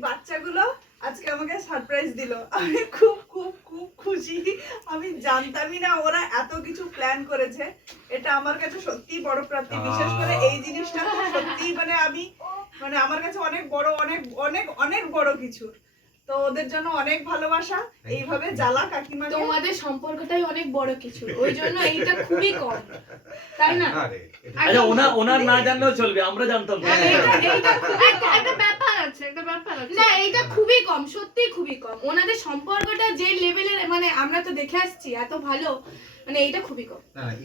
বাচ্চাগুলো আজকে আমাকে সারপ্রাইজ দিল। আমি খুব খুব খুব খুশি। আমি জানতামই না ওরা এত কিছু প্ল্যান করেছে। এটা আমার কাছে সত্যি বড় প্রাপ্তি। বিশেষ করে এই জিনিসটা তো সত্যি মানে আমি মানে আমার কাছে অনেক বড় অনেক অনেক অনেক বড় কিছু। তো ওদের জন্য অনেক ভালোবাসা। এইভাবে জ্বালা কাকিমা তোমাদের সম্পর্কটাই অনেক বড় কিছু। ওই জন্য এইটা খুবই কম। তাই না? আরে, এটা- আচ্ছা ওনার ওনার না জানলেও চলবে আমরা জানতাম না। আছে একটা ব্যাপার আছে না এইটা খুবই কম সত্যি খুবই কম। ওনাদের সম্পর্কটা যে লেভেলের মানে আমরা তো দেখে আসছি এত ভালো মানে এইটা খুবই কম।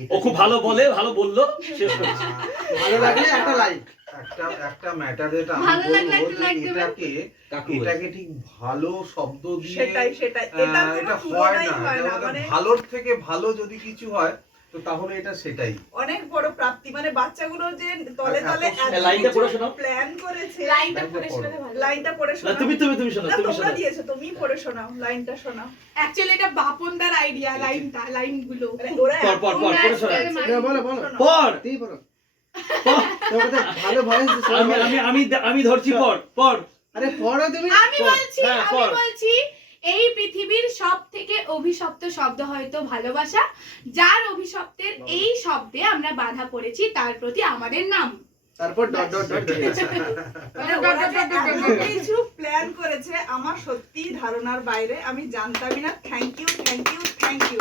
ও খুব ভালো বলে ভালো বলল শেষ করেছে ভালো লাগলে একটা লাইক একটা একটা ম্যাটার আমি বলব দেবেন। এটাকে এটাকে ঠিক ভালো শব্দ দিয়ে সেটাই সেটাই। এটা এটা হয় না এটা মানে ভালোর থেকে ভালো যদি কিছু হয় তো তাহলে এটা সেটাই। অনেক বড় প্রাপ্তি মানে বাচ্চাগুলো যে তলে তলে লাইনটা পড়ে শোনাও। প্ল্যান করেছে। লাইনটা পড়ে পড়ো। শোনাতে ভালো। লাইনটা পড়ে শোনাও। তুমি তুমি তুমি শোনো না তুমি তোমরা শোনো। দিয়েছ তুমি পড়ে শোনাও লাইনটা শোনাও। অ্যাকচুয়ালি এটা বাপনদার আইডিয়া লাইনটা লাইনগুলো। মানে ওরা পর পর পড়ে শোনা না, বলো বলো। পর তুই কাছে ভালো ভয়েস আমি আমি আমি আমি ধরছি পর পর আরে পড়ো তুমি। আমি বলছি হ্যাঁ, আমি। বলছি এই পৃথিবীর সব অভিশপ্ত শব্দ হয়তো ভালোবাসা যার অভিশপ্তের এই শব্দে আমরা বাধা পড়েছি তার প্রতি আমাদের নাম। তারপর ডট ডট ডট মানে ওরা যে এত কিছু প্ল্যান করেছে আমার সত্যি ধারণার বাইরে আমি জানতামই না। Thank you thank you thank you